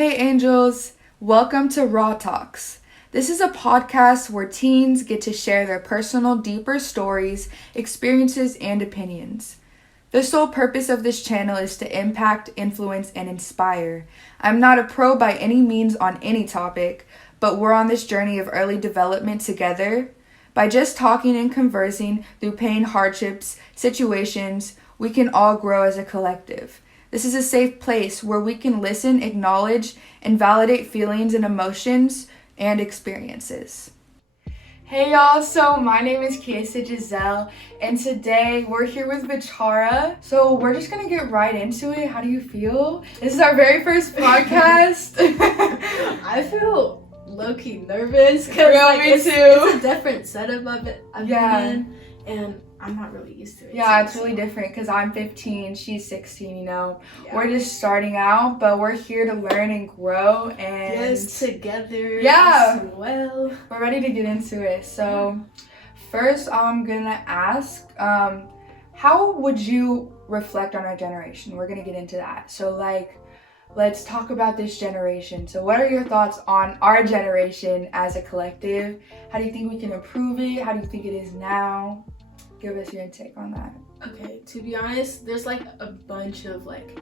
Hey angels, welcome to Raw Talks. This is a podcast where teens get to share their personal, deeper stories, experiences, and opinions. The sole purpose of this channel is to impact, influence, and inspire. I'm not a pro by any means on any topic, but we're on this journey of early development together. By just talking and conversing through pain, hardships, situations, we can all grow as a collective. This is a safe place where we can listen, acknowledge, and validate feelings and emotions and experiences. Hey y'all, so my name is Kiesa Giselle, and today we're here with Vichara. So we're just gonna get right into it. How do you feel? This is our very first podcast. I feel low-key nervous because Me too. It's a different setup I've been in, and I'm not really used to it. Yeah, it's really different because I'm 15, she's 16, you know. Yeah. We're just starting out, but we're here to learn and grow. And yes, together. Yeah. Well, we're ready to get into it. So first I'm going to ask, how would you reflect on our generation? We're going to get into that. So let's talk about this generation. So what are your thoughts on our generation as a collective? How do you think we can improve it? How do you think it is now? Give us your take on that. Okay, to be honest, there's like a bunch of like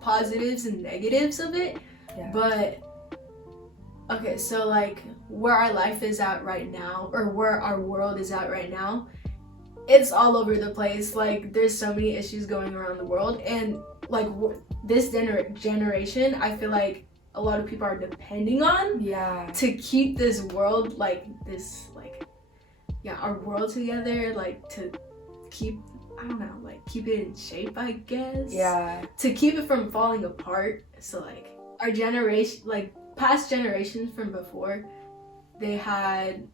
positives and negatives of it. Yeah. But okay, so like where our life is at right now, or where our world is at right now, it's all over the place. Like there's so many issues going around the world, and like this generation, I feel like a lot of people are depending on to keep this world our world together, like to keep, I don't know, like keep it in shape, I guess. Yeah. To keep it from falling apart. So like our generation, like past generations from before, they had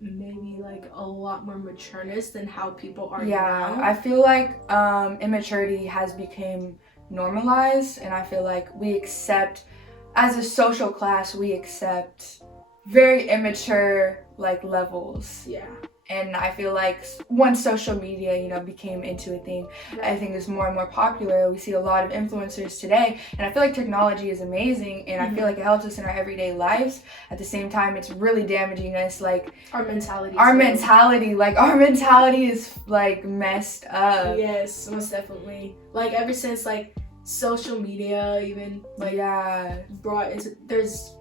maybe like a lot more matureness than how people are now. I feel like immaturity has become normalized, and I feel like we accept, as a social class, we accept very immature like levels. Yeah. And I feel like once social media, you know, became into a thing, I think it's more and more popular. We see a lot of influencers today, and I feel like technology is amazing, and I feel like it helps us in our everyday lives. At the same time, it's really damaging us, like our mentality. Our mentality is like messed up. Yes, most definitely. Like ever since like social media even brought into, there's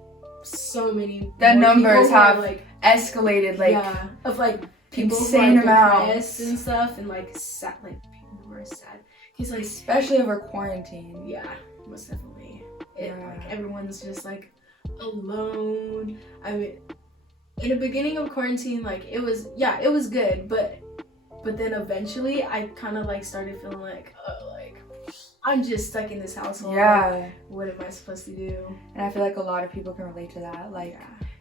so many. The numbers have like escalated, like of like people insane who are depressed amounts and stuff, and like sad, like people who are sad. He's like, especially over quarantine. Yeah, most definitely. Like everyone's just like alone. I mean, in the beginning of quarantine, like it was good, but then eventually I kind of like started feeling like I'm just stuck in this household. Yeah. What am I supposed to do? And I feel like a lot of people can relate to that. Like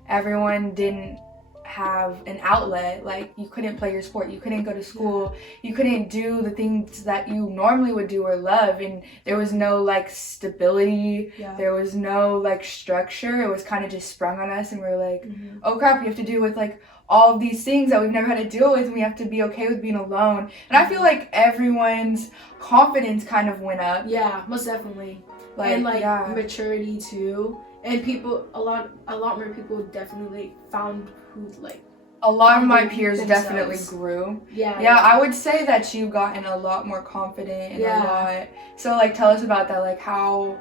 everyone didn't have an outlet. Like you couldn't play your sport, you couldn't go to school, you couldn't do the things that you normally would do or love, and there was no like stability, there was no like structure. It was kind of just sprung on us, and we're like, oh crap, we have to deal with like all of these things that we've never had to deal with, and we have to be okay with being alone. And I feel like everyone's confidence kind of went up. Yeah, most definitely. And maturity too. And people, a lot more people definitely found who like. A lot of my peers definitely grew. Yeah, I would say that you've gotten a lot more confident and a lot. So like, tell us about that. Like how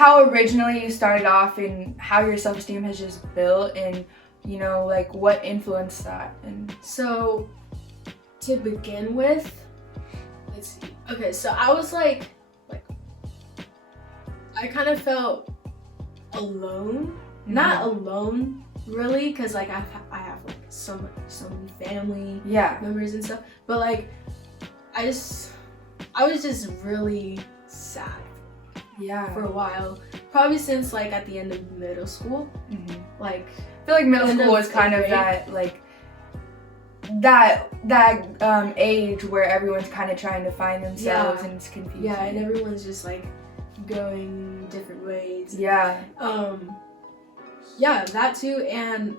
originally you started off, and how your self-esteem has just built, and you know, like what influenced that. And so, to begin with, let's see. Okay, so I was like I kind of felt alone. Not alone really, because like I have like so many family members and stuff, but like I was just really sad for a while, probably since like at the end of middle school. Like I feel like middle school was kind of that like that age where everyone's kind of trying to find themselves, and it's confusing. Yeah, and everyone's just like going different ways. That too. And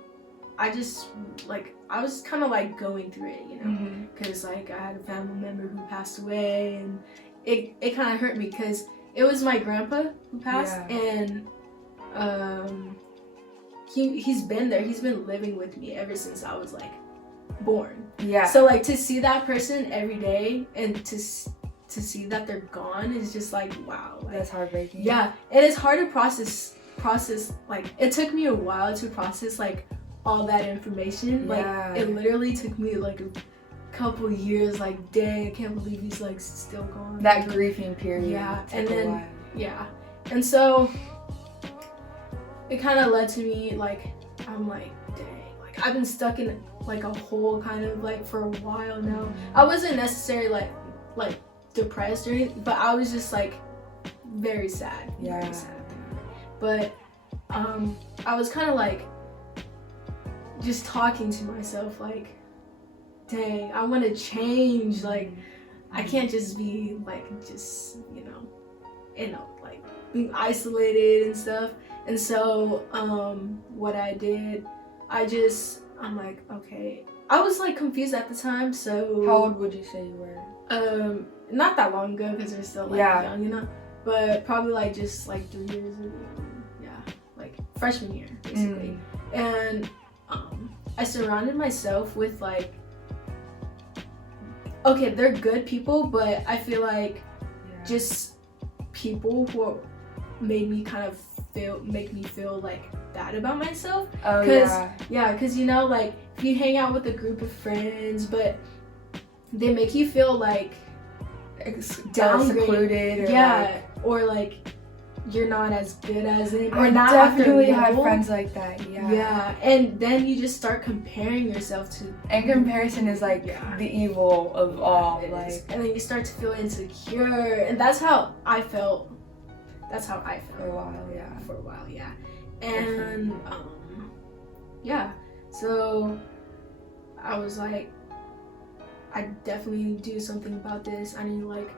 I just like I was kind of like going through it, you know, because like I had a family member who passed away, and it kind of hurt me because it was my grandpa who passed, Yeah. and he's been there. He's been living with me ever since I was like born. Yeah. So like to see that person every day and to see that they're gone is just like, wow. Like, that's heartbreaking. yeah, and it's hard to process. Like it took me a while to process like all that information. Yeah. Like it literally took me like a couple years. Like, dang, I can't believe he's like still gone. That grieving period. Yeah, took and a then while. yeah, and so it kind of led to me like, I'm like, dang, like I've been stuck in like a hole kind of like for a while now. I wasn't necessarily like depressed or anything, but I was just like very sad. Yeah. Very sad. But I was kind of like just talking to myself like, dang, I want to change. Like I can't just be like just like being isolated and stuff. And so what I did, I'm like, okay, I was like confused at the time. So How old would you say you were? Not that long ago because we're still like young, you know, but probably like just like 3 years ago. Yeah, like freshman year basically. And I surrounded myself with like, okay, they're good people, but I feel like just people who make me feel like bad about myself. Oh, yeah, because you know, like if you hang out with a group of friends but they make you feel like downgraded, secluded, or or like you're not as good as them, or I not definitely at their had level. friends like that. Yeah, and then you just start comparing yourself to. And comparison is like the evil of all. It Like, is. And then you start to feel insecure, and that's how I felt. for a while, yeah. For a while, yeah. And yeah, so I was like, I definitely need to do something about this. I need to like,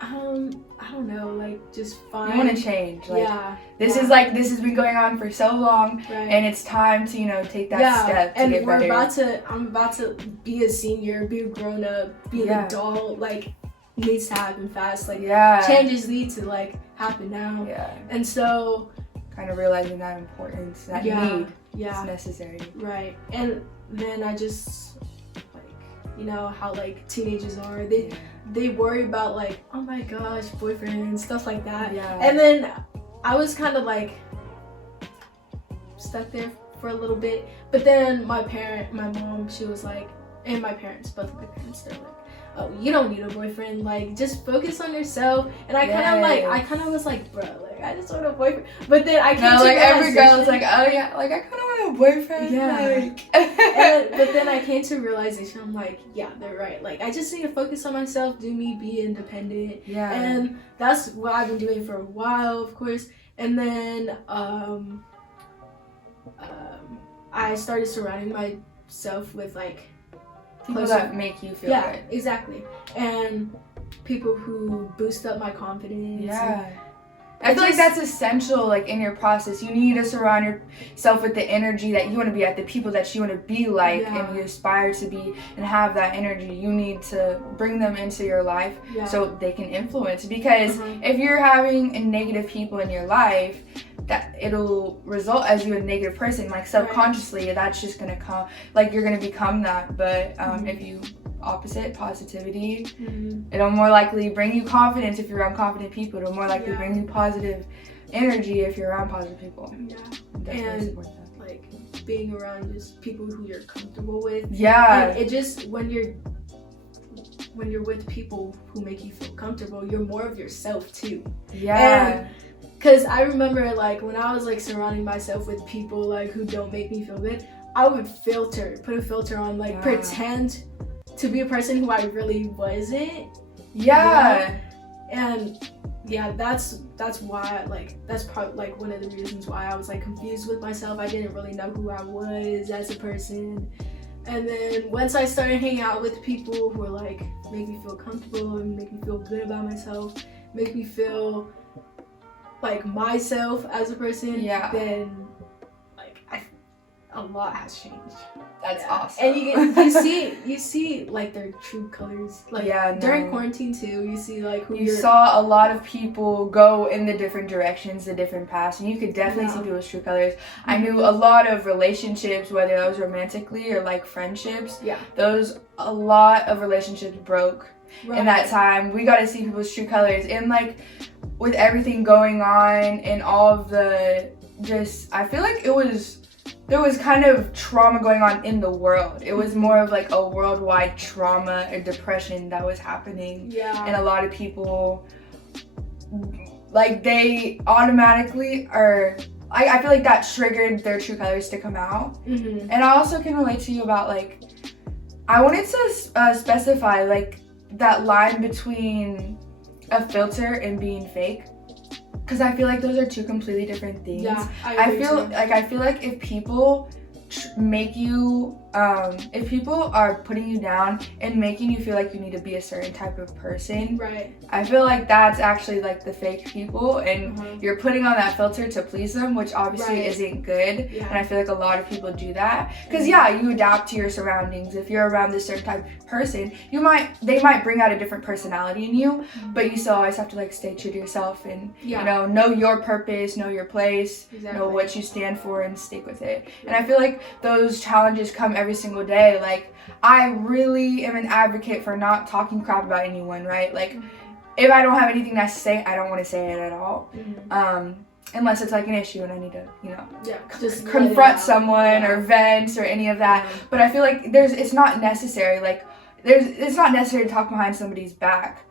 I don't know, like just find. You want to change. Like, yeah. This is like, this has been going on for so long, Right. and it's time to, take that step to and get better. I'm about to be a senior, be a grown up, be an adult. Like, needs to happen fast. Like, changes need to like happen now. Yeah. And so, kind of realizing that importance, that need, is necessary. Right. And then I just like, you know how like teenagers are. They worry about like, oh my gosh, boyfriend, stuff like that. Yeah. And then I was kind of like stuck there for a little bit. But then my mom, she was like, and my parents, both of my parents, they're like, oh, you don't need a boyfriend. Like, just focus on yourself. And I kind of was like, bro, like I just want a boyfriend. But then I came to like every girl is realization- like, oh yeah, like I kind of want a boyfriend. Yeah. Like. But then I came to a realization, I'm like, yeah, they're right. Like, I just need to focus on myself, do me, be independent. Yeah. And that's what I've been doing for a while, of course. And then I started surrounding myself with like people that make you feel good. Exactly. And people who boost up my confidence. Yeah. I feel like that's essential, like, in your process. You need to surround yourself with the energy that you want to be at, the people that you want to be like, and you aspire to be, and have that energy. You need to bring them into your life so they can influence. Because if you're having negative people in your life, that it'll result as you a negative person, like subconsciously. That's just gonna come, like you're gonna become that. But if you opposite positivity, it'll more likely bring you confidence if you're around confident people. It'll more likely bring you positive energy if you're around positive people. And like being around just people who you're comfortable with. Yeah. And it just when you're with people who make you feel comfortable, you're more of yourself too. Yeah. Because I remember like when I was like surrounding myself with people like who don't make me feel good, I would put a filter on, like pretend to be a person who I really wasn't. Yeah. And yeah, that's why, like, that's probably like one of the reasons why I was like confused with myself. I didn't really know who I was as a person. And then once I started hanging out with people who were like make me feel comfortable and make me feel good about myself, make me feel like myself as a person, then like a lot has changed. That's awesome. And you see like their true colors. Like during quarantine too, you see like who you saw a lot of people go in the different directions, the different paths, and you could definitely see people's true colors. I knew a lot of relationships, whether that was romantically or like friendships. Yeah. A lot of relationships broke in that time. We got to see people's true colors, and like with everything going on and all of the I feel like there was kind of trauma going on in the world. It was more of like a worldwide trauma or depression that was happening. Yeah. And a lot of people, like, they automatically are, I feel like that triggered their true colors to come out. Mm-hmm. And I also can relate to you about, like, I wanted to specify, like, that line between a filter and being fake. Because I feel like those are two completely different things. Yeah, I feel like if people make you, if people are putting you down and making you feel like you need to be a certain type of person, right? I feel like that's actually like the fake people, and you're putting on that filter to please them, which obviously isn't good. Yeah. And I feel like a lot of people do that because you adapt to your surroundings. If you're around this certain type of person, they might bring out a different personality in you, but you still always have to like stay true to yourself and know your purpose, know your place, know what you stand for, and stick with it. And I feel like those challenges come every single day. Like, I really am an advocate for not talking crap about anyone, right? Like, if I don't have anything nice to say, I don't want to say it at all. Unless it's like an issue and I need to, just confront someone or vent or any of that. But I feel like it's not necessary. Like, it's not necessary to talk behind somebody's back.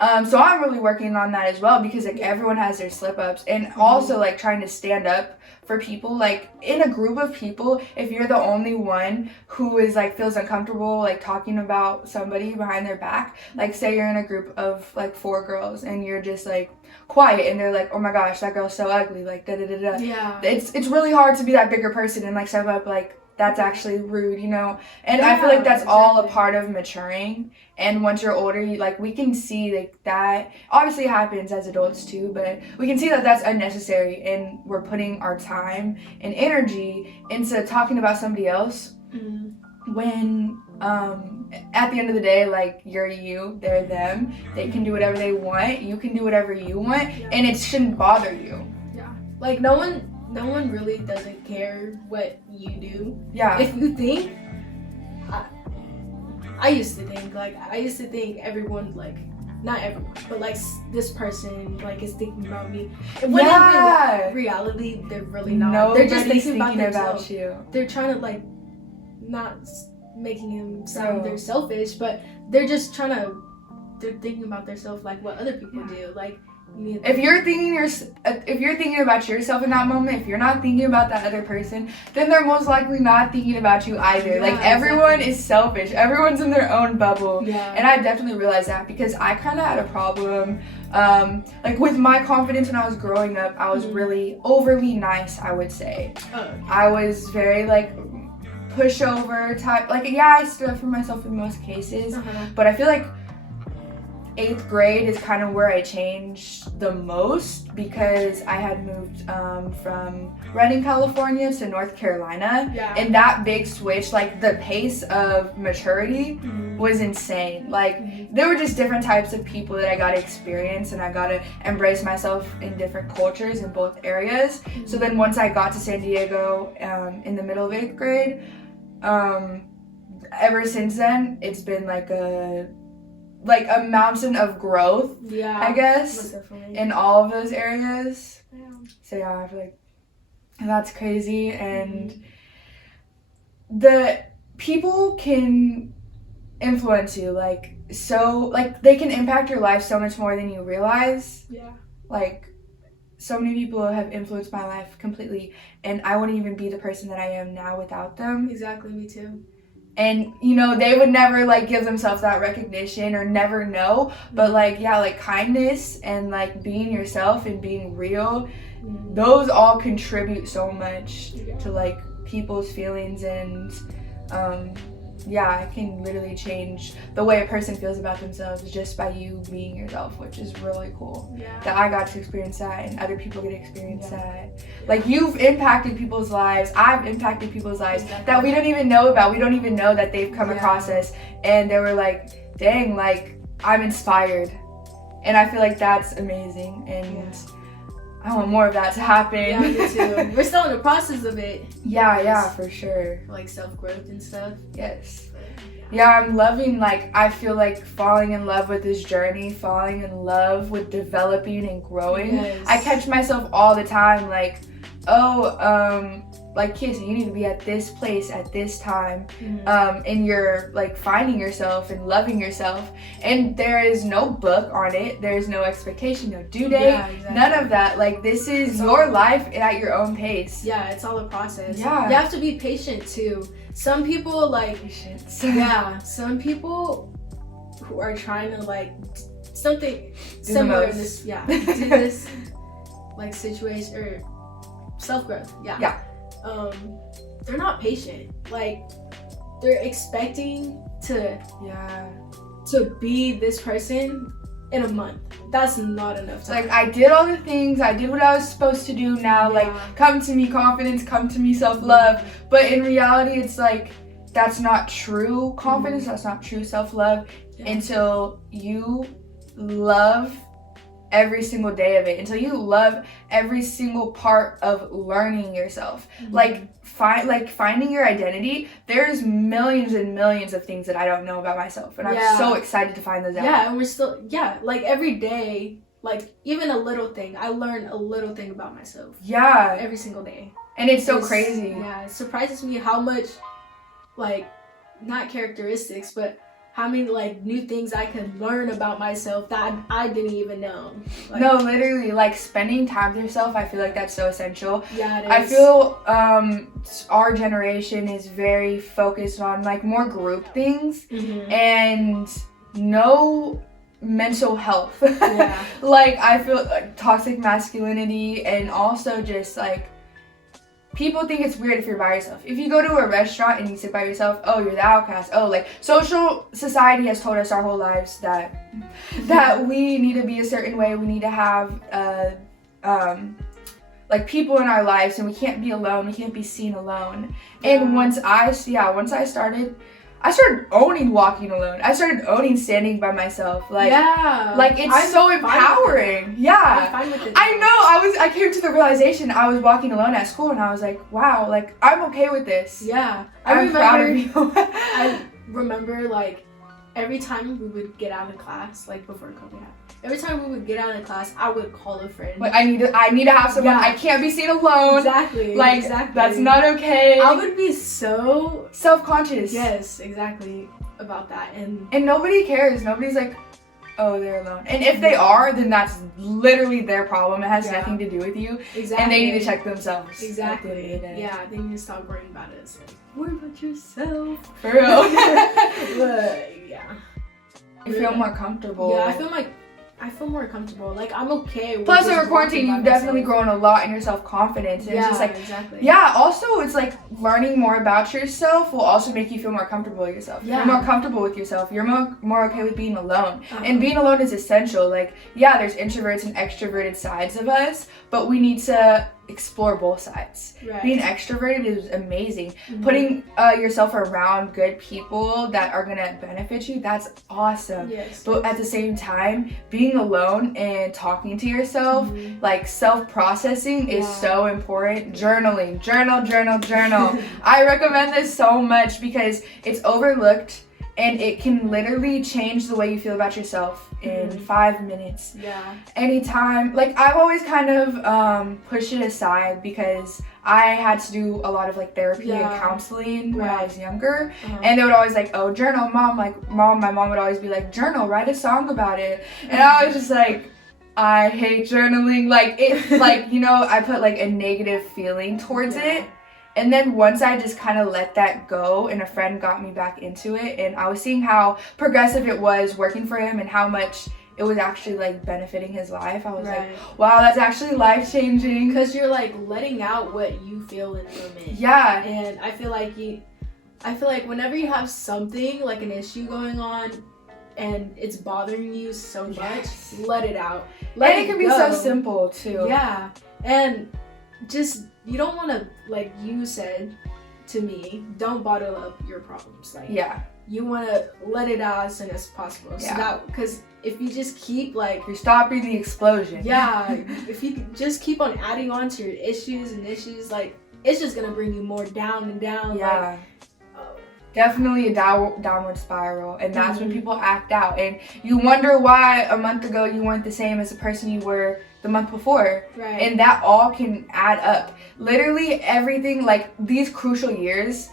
So I'm really working on that as well, because like everyone has their slip ups, and also like trying to stand up for people. Like, in a group of people, if you're the only one who is like feels uncomfortable like talking about somebody behind their back, like say you're in a group of like 4 girls and you're just like quiet and they're like, oh my gosh, that girl's so ugly, like da da da da. Yeah. It's really hard to be that bigger person and like step up, like that's actually rude, and I feel like that's all a part of maturing. And once you're older, we can see like that obviously happens as adults too, but we can see that that's unnecessary, and we're putting our time and energy into talking about somebody else when at the end of the day, like, you're you, they're them, they can do whatever they want, you can do whatever you want, and it shouldn't bother you. Like, no one really doesn't care what you do. Yeah. If you think, I used to think everyone, like, not everyone, but like this person like is thinking about me. And when in reality, they're really not. Nobody's they're just thinking about you. They're trying to like, not making them sound they're selfish, but they're just they're thinking about themselves like what other people do. Like, if you're thinking about yourself in that moment, if you're not thinking about that other person, then they're most likely not thinking about you either. Like, everyone is selfish. Everyone's in their own bubble. Yeah. And I definitely realized that, because I kind of had a problem like with my confidence when I was growing up. I was really overly nice, I would say. I was very like pushover type. Like, I stood up for myself in most cases, but I feel like 8th grade is kind of where I changed the most, because I had moved from Redding, California to North Carolina, and that big switch, like the pace of maturity was insane. Like, there were just different types of people that I got to experience, and I got to embrace myself in different cultures in both areas. So then once I got to San Diego in the middle of 8th grade, ever since then, it's been like a mountain of growth, I guess, in all of those areas. So I feel like that's crazy. And the people can influence you, like, so, like, they can impact your life so much more than you realize. Like, so many people have influenced my life completely, and I wouldn't even be the person that I am now without them. Exactly, me too. And, they would never, like, give themselves that recognition or never know. But, like, like, kindness and, like, being yourself and being real, those all contribute so much to, like, people's feelings and yeah, it can literally change the way a person feels about themselves just by you being yourself, which is really cool. Yeah. That I got to experience that and other people get to experience that. Like, you've impacted people's lives, I've impacted people's lives that we don't even know about. We don't even know that they've come across us and they were like, dang, like, I'm inspired. And I feel like that's amazing, and I want more of that to happen. Yeah, me too. We're still in the process of it. Yeah, for sure. Like self-growth and stuff. Yes. Yeah, I'm loving, like, I feel like falling in love with this journey, falling in love with developing and growing. Yes. I catch myself all the time, like, like, Kissy, you need to be at this place at this time, and you're, like, finding yourself and loving yourself, and there is no book on it, there's no expectation, no due date, none of that. Like, this is your life at your own pace. Yeah, it's all a process. Yeah. You have to be patient, too. Some people, like, Patience. some people who are trying to, like, something Do similar the to most. this, do this, like, situation, or self-growth, they're not patient. Like, they're expecting to be this person in a month. That's not enough time. Like, I did all the things, I did what I was supposed to do now, like, come to me confidence, come to me self-love, but in reality, it's like, that's not true confidence, that's not true self-love until you love every single day of it, until you love every single part of learning yourself. Like, finding your identity, there's millions and millions of things that I don't know about myself, and I'm so excited to find those out. Yeah, and we're still, like, every day, like, even a little thing, I learn a little thing about myself. Yeah. Every single day. And it's so crazy. Yeah, it surprises me how much, like, not characteristics, but how many, like, new things I can learn about myself that I didn't even know. Like, no, literally, like, spending time with yourself, I feel like that's so essential. Yeah, it is. I feel our generation is very focused on, like, more group things and no mental health. Yeah. Like, I feel like toxic masculinity, and also just, like, people think it's weird if you're by yourself. If you go to a restaurant and you sit by yourself, oh, you're the outcast. Oh, like, social society has told us our whole lives that we need to be a certain way. We need to have like, people in our lives, and we can't be alone. We can't be seen alone. And once I started owning walking alone. I started owning standing by myself. Like, like, it's so empowering. Yeah. I'm fine with it. I know. I came to the realization I was walking alone at school, and I was like, wow, like, I'm okay with this. Yeah. I'm proud of you. I remember, like, every time we would get out of class, like, before COVID happened, every time we would get out of class, I would call a friend. Like, I need to have someone. I can't be seen alone. Exactly. Like, that's not okay. I would be so self-conscious. Yes, exactly, about that. And nobody cares. Nobody's like, oh, they're alone. And if they are, then that's literally their problem. It has nothing to do with you. Exactly. And they need to check themselves. Exactly. Yeah, they need to stop worrying about it. It's like, worry about yourself. For real. But yeah. I feel more comfortable. Yeah, I feel more comfortable. Like, I'm okay with Plus, over quarantine, you've definitely grown a lot in your self-confidence. And it's just like, exactly. Yeah, also, it's like learning more about yourself will also make you feel more comfortable with yourself. Yeah. You're more comfortable with yourself. You're more okay with being alone. And being alone is essential. Like, yeah, there's introverts and extroverted sides of us, but we need to explore both sides. Right. Being extroverted is amazing. Putting yourself around good people that are gonna benefit you, that's awesome. Yes. But at the same time, being alone and talking to yourself, like, self-processing is so important. Journaling, journal. I recommend this so much because it's overlooked and it can literally change the way you feel about yourself in 5 minutes. Yeah. Anytime. Like, I've always kind of pushed it aside because I had to do a lot of, like, therapy and counseling when I was younger. And they would always like, oh, journal, mom. Like, my mom would always be like, journal, write a song about it. And I was just like, I hate journaling. Like, it, like, you know, I put, like, a negative feeling towards it. And then once I just kind of let that go, and a friend got me back into it, and I was seeing how progressive it was working for him and how much it was actually, like, benefiting his life. I was like, wow, that's actually life-changing. Because you're, like, letting out what you feel in the moment. Yeah. And I feel like I feel like whenever you have something like an issue going on and it's bothering you so much, Yes. let it out. And it can be so simple too. Yeah. And just, you don't want to, like you said to me, don't bottle up your problems. Like, Yeah. you want to let it out as soon as possible. So Yeah. that, because if you just keep like, You're stopping the explosion. yeah, if you just keep on adding on to your issues and issues, like, it's just gonna bring you more down and down. Yeah. Like, oh, Definitely a downward spiral, and that's when Mhm. people act out, and you wonder why a month ago you weren't the same as the person you were the month before, right. and that all can add up. Literally everything, like these crucial years,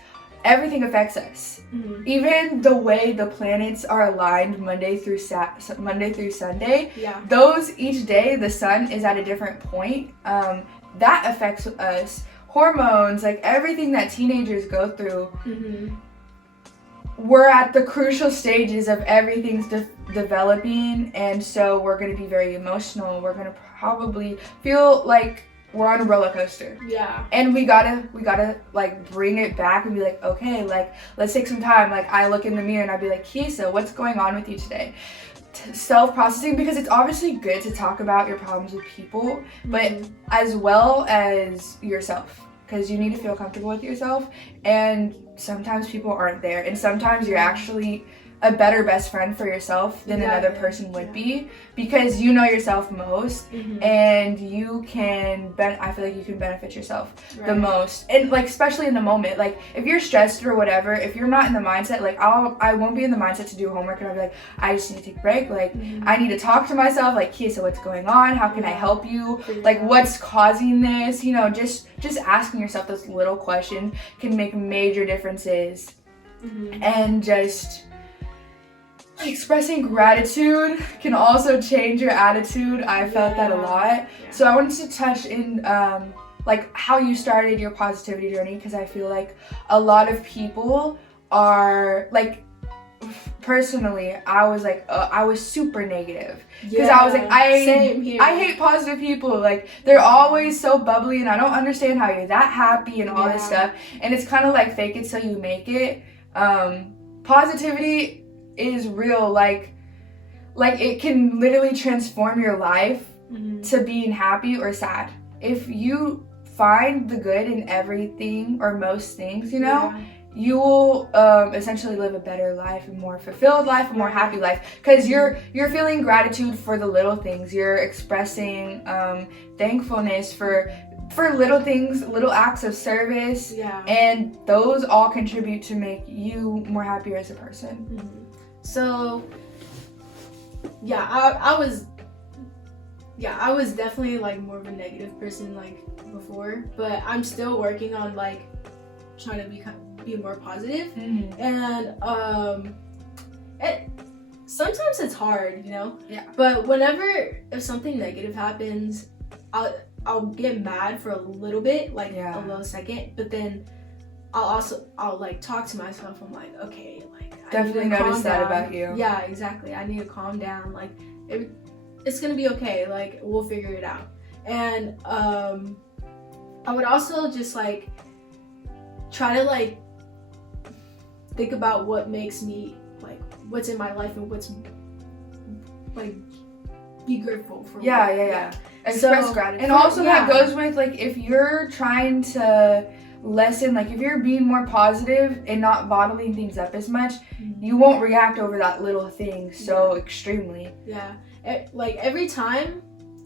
everything affects us. Mhm. Even the way the planets are aligned Monday through Sunday, Yeah. those each day the sun is at a different point. That affects us. Hormones, like everything that teenagers go through. Mm-hmm. We're at the crucial stages of everything's developing, and so we're going to be very emotional. We're going to probably feel like we're on a roller coaster, Yeah. and we gotta like bring it back and be like, okay, like let's take some time. Like I look in the mirror and I'd be like, Kisa, what's going on with you today? Self-processing, because it's obviously good to talk about your problems with people, but Mhm. as well as yourself, because you need to feel comfortable with yourself, and sometimes people aren't there, and sometimes you're actually a better best friend for yourself than another Exactly. person would Yeah. be, because you know yourself most, Mhm. and you can I feel like you can benefit yourself the Right. most, and like especially in the moment, like if you're stressed or whatever, if you're not in the mindset, like I won't be in the mindset to do homework, and I'll be like, I just need to take a break, like Mhm. I need to talk to myself, like, Kisa, what's going on? How can I Yeah. help you? Figure it Like, out. what's causing this? You know, just asking yourself those little questions can make major differences. Mhm. And just expressing gratitude can also change your attitude. I felt that a Yeah. lot. Yeah. So I wanted to touch in like how you started your positivity journey, because I feel like a lot of people are like, personally, I was like I was super negative, because I was like, Same here. I hate positive people. Like they're always so bubbly, and I don't understand how you're that happy and all this Yeah. stuff. And it's kind of like fake it till you make it. Positivity is real. Like it can literally transform your life Mhm. to being happy or sad. If you find the good in everything or most things, you know, Yeah. you will essentially live a better life, a more fulfilled life, a more happy life, because you're feeling gratitude for the little things. You're expressing thankfulness for little things, little acts of service, Yeah. and those all contribute to make you more happier as a person. Mhm. So, yeah, I was definitely like more of a negative person like before, but I'm still working on like trying to be more positive. And sometimes it's hard, you know. Yeah. But if something negative happens, I'll get mad for a little bit, like Yeah. a little second, but then I'll like talk to myself. I'm like, okay, like Definitely I need to noticed calm that down. about you. Yeah, exactly. I need to calm down. Like it's gonna be okay. Like we'll figure it out. And I would also just like try to like think about what makes me like what's in my life and what's like be grateful for. Yeah. Express So, gratitude. And also that goes with like if you're trying to lessen, like if you're being more positive and not bottling things up as much, you won't react over that little thing so extremely. Yeah. Like every time,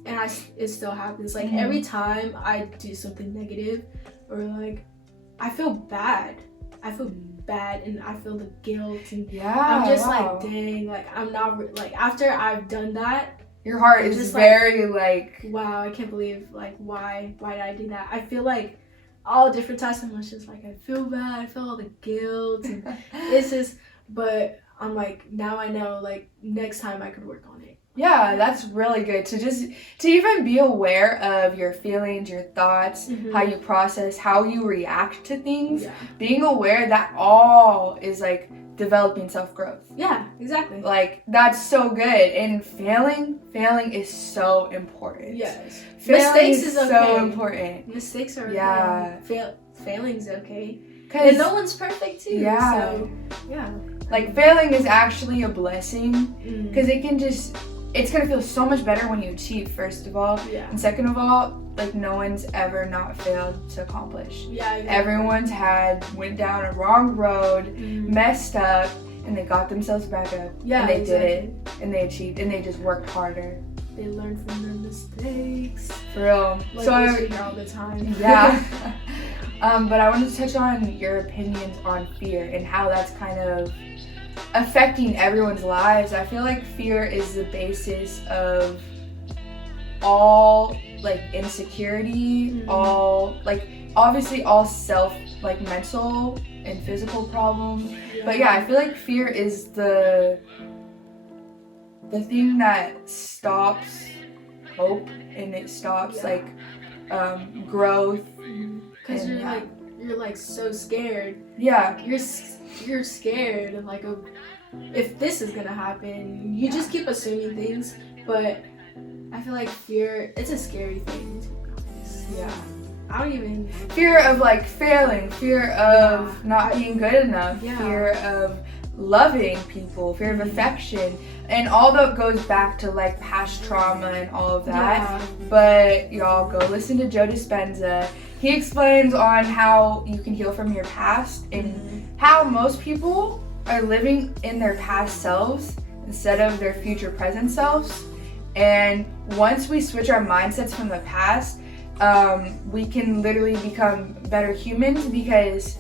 and it still happens, like every time I do something negative or like I feel bad and I feel the guilt, and I'm just like, dang, like I'm not like after I've done that, your heart is just very like, wow, I can't believe like why did I do that? I feel like all different types of emotions, like I feel bad, I feel all the guilt, and it's just, but I'm like, now I know, like next time I could work on it. Yeah, that's really good to even be aware of your feelings, your thoughts, how you process, how you react to things. Yeah. Being aware that all is like developing self-growth. Yeah, exactly. Like that's so good. And failing is so important. Yes. Failing Mistakes is is okay. so important. Mistakes are Yeah. okay. Failing's okay. And no one's perfect too. Yeah. So, yeah. Like, failing is actually a blessing, because it's gonna feel so much better when you achieve, first of all. Yeah. And second of all, like, no one's ever not failed to accomplish. Yeah. Exactly. Everyone's went down a wrong road, messed up, and they got themselves back up. Yeah. And they did it, and they achieved, and they just worked harder. They learn from their mistakes. For real. Like, So we speak all the time. Yeah. But I wanted to touch on your opinions on fear and how that's kind of affecting everyone's lives. I feel like fear is the basis of all, like, insecurity, all, like, obviously all self, like, mental and physical problems. But yeah, I feel like fear is the thing that stops hope, and it stops like growth. Because you're like so scared. Yeah. You're scared of, like, if this is gonna happen. You just keep assuming things, but I feel like fear, it's a scary thing, to be honest. Yeah. I don't even... Fear of, like, failing, fear of not being good enough, fear of loving people, fear of affection, and all that goes back to, like, past trauma and all of that. But y'all go listen to Joe Dispenza. He explains on how you can heal from your past and how most people are living in their past selves instead of their future present selves. And once we switch our mindsets from the past, we can literally become better humans, because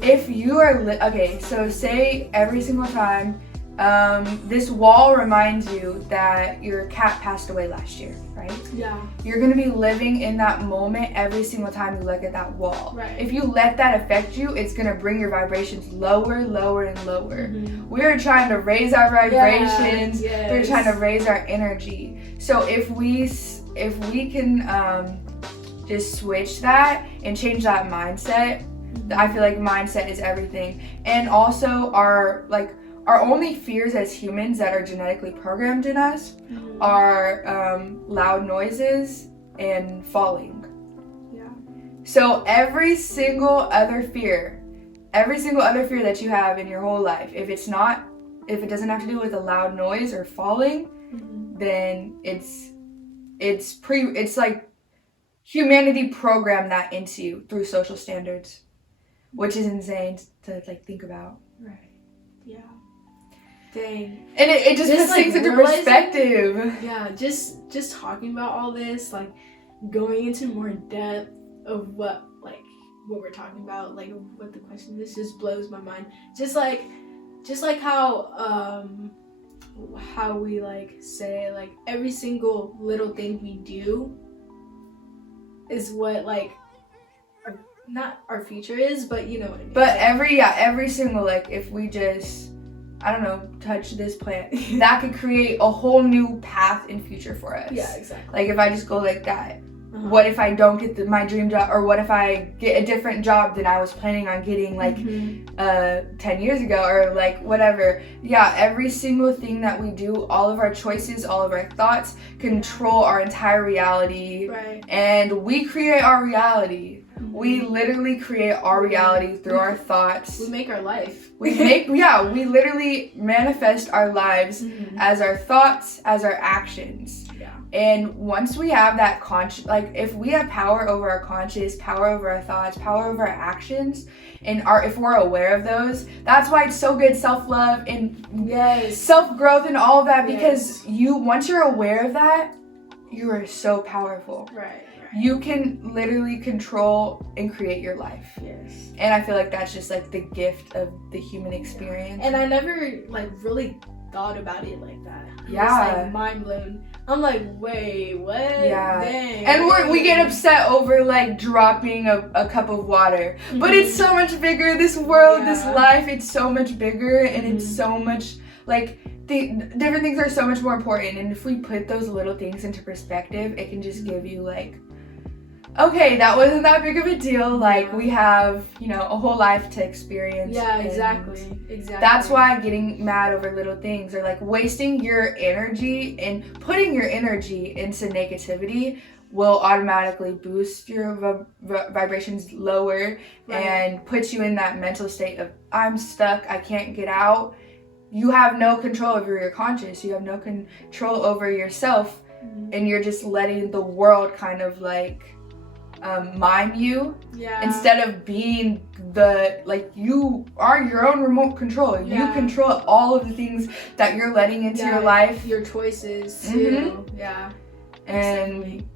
if you are okay, so say every single time this wall reminds you that your cat passed away last year, right? Yeah. You're gonna be living in that moment every single time you look at that wall. Right. If you let that affect you, it's gonna bring your vibrations lower, lower, and lower. We're trying to raise our vibrations. Yes. We're trying to raise our energy. So if we can just switch that and change that mindset, I feel like mindset is everything. And also our only fears as humans that are genetically programmed in us are loud noises and falling. Yeah. So every single other fear that you have in your whole life, if it doesn't have to do with a loud noise or falling, then it's like humanity programmed that into you through social standards, which is insane to, like, think about. Right. Yeah. Dang. And it just puts things into perspective. Yeah, just talking about all this, like, going into more depth of what we're talking about, like, what the question is, just blows my mind. Just like how we, like, say, like, every single little thing we do is what, like, not our future is, but you know what I mean. But every single, like, if we just, I don't know, touch this plant, that could create a whole new path in future for us. Yeah, exactly. Like, if I just go like that, what if I don't get my dream job, or what if I get a different job than I was planning on getting, like, 10 years ago, or, like, whatever. Yeah, every single thing that we do, all of our choices, all of our thoughts control our entire reality. Right. And we create our reality. We literally create our reality through our thoughts. We make our life. We literally manifest our lives as our thoughts, as our actions. Yeah. And once we have that like, if we have power over our conscious, power over our thoughts, power over our actions, and if we're aware of those, that's why it's so good self-love and self-growth and all of that, because once you're aware of that, you are so powerful. Right. You can literally control and create your life. Yes. And I feel like that's just, like, the gift of the human experience. And I never, like, really thought about it like that. Yeah. I was, like, mind blown. I'm like, wait, what? Yeah. Dang. And we get upset over, like, dropping a cup of water. But it's so much bigger. This world, this life, it's so much bigger, and it's so much, like, the different things are so much more important. And if we put those little things into perspective, it can just give you, like, okay, that wasn't that big of a deal. Like, we have, a whole life to experience. Yeah, exactly. That's why getting mad over little things, or, like, wasting your energy and putting your energy into negativity will automatically boost your vibrations lower and put you in that mental state of, I'm stuck, I can't get out. You have no control over your conscious. You have no control over yourself. And you're just letting the world kind of like mime you instead of being you are your own remote control. You control all of the things that you're letting into your life, your choices too. And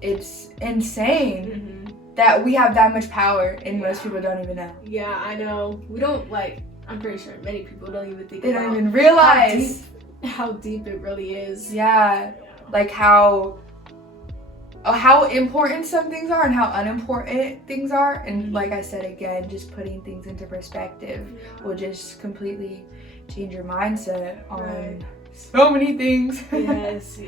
it's insane that we have that much power, and most people don't even know. I know. We don't I'm pretty sure many people don't even think they don't even realize how deep it really is. Like how important some things are and how unimportant things are. And like I said again, just putting things into perspective will just completely change your mindset on so many things. Yes.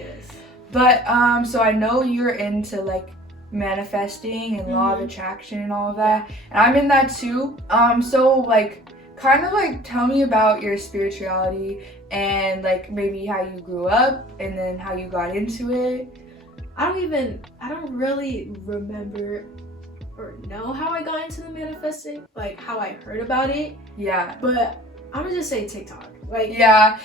But so I know you're into like manifesting and law of attraction and all of that, and I'm in that too. So like kind of like tell me about your spirituality and like maybe how you grew up and then how you got into it. I don't really remember or know how I got into the manifesting, like how I heard about it. But I'm gonna just say TikTok.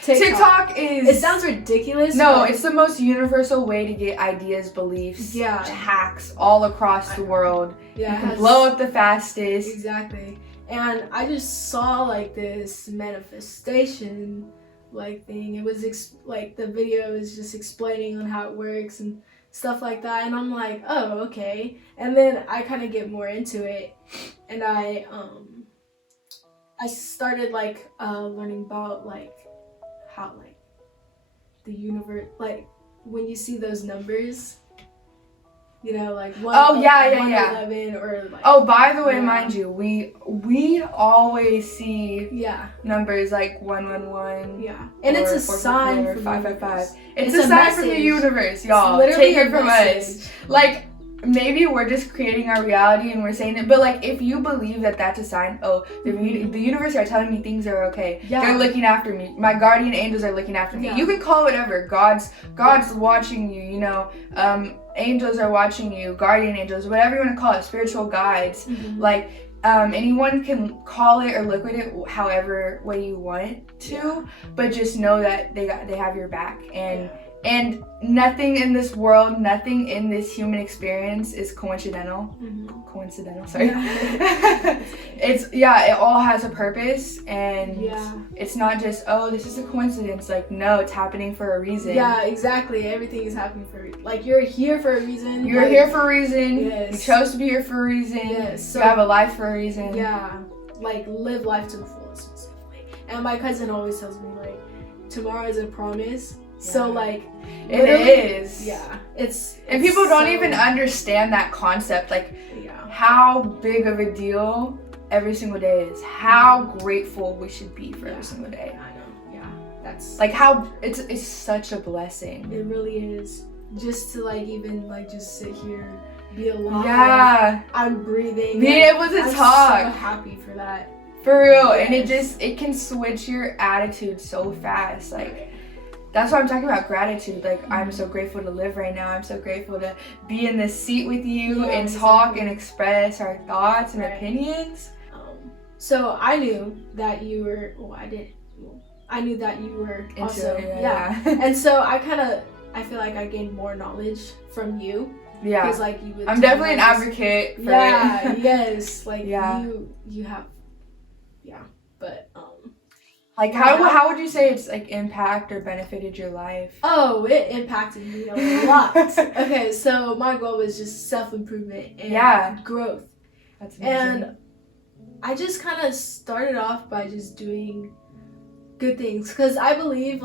TikTok is... It sounds ridiculous. No, it's the most universal way to get ideas, beliefs, hacks all across the world. You can blow up the fastest. Exactly. And I just saw like this manifestation thing. It was the video is just explaining on how it works and stuff like that. And I'm like, oh, okay. And then I kind of get more into it. And I started learning about how the universe, when you see those numbers, you know, 111 or by the way, mind you, we always see numbers like 111 and it's a sign from 555. It's a sign from the universe, y'all. Take it from us. Maybe we're just creating our reality and we're saying it, but if you believe that that's a sign, the universe are telling me things are okay. They're looking after me. My guardian angels are looking after me. You can call it whatever. God's watching you. You know, angels are watching you. Guardian angels, whatever you want to call it, spiritual guides. Anyone can call it or look at it however way you want to, but just know that they have your back. And nothing in this world, nothing in this human experience is coincidental. Sorry. It all has a purpose, and it's not just, this is a coincidence. No, it's happening for a reason. Yeah, exactly. Everything is happening for a reason. You're here for a reason. You're here for a reason. Yes. You chose to be here for a reason. Yes. So, you have a life for a reason. Yeah. Live life to the fullest, specifically. And my cousin always tells me, tomorrow is a promise. So it is. Yeah. And people don't even understand that concept. How big of a deal every single day is. How grateful we should be for every single day. I know. Yeah. That's how it's such a blessing. It really is. Just to even just sit here, be alive. Yeah. I'm breathing. Being able to talk. I'm so happy for that. For real. Yes. And it can switch your attitude so fast. That's why I'm talking about gratitude. I'm so grateful to live right now. I'm so grateful to be in this seat with you and talk and express our thoughts and opinions. So I knew that you were, I knew that you were also, And so I feel like I gained more knowledge from you. Yeah. Because you would. I'm definitely an advocate for it. Yes. You have, but, how would you say it's impact or benefited your life? Oh, it impacted me a lot. Okay, so my goal was just self-improvement and growth. That's amazing. And I just kind of started off by just doing good things, because I believe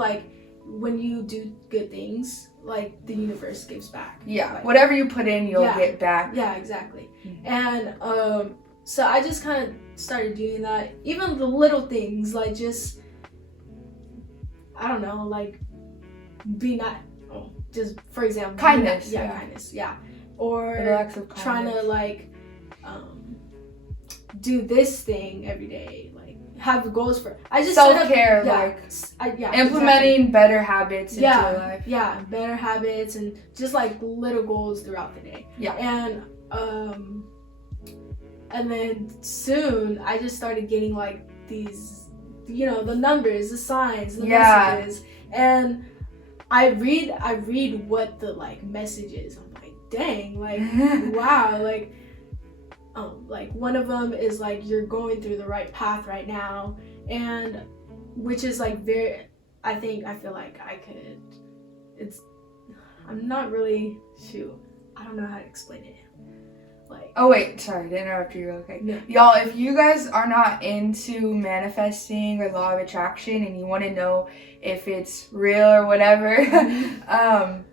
when you do good things, the universe gives back. Yeah, whatever you put in, you'll get back. Yeah, exactly. And so I just kind of started doing that. Even the little things, just, I don't know, be not, just for example, kindness. Kindness, or trying to do this thing every day, have goals for. I just self-care, implementing better habits into your life. Yeah, better habits and just like little goals throughout the day. Yeah. And then soon I just started getting like these, the numbers, the signs, the messages, and I read what the like message is. I'm like, dang, like wow, like one of them is like, you're going through the right path right now, and which is like I feel like I'm not really I don't know how to explain it. Like, oh wait, sorry to interrupt you real quick. Yeah. Y'all, if you guys are not into manifesting or law of attraction and you want to know if it's real or whatever,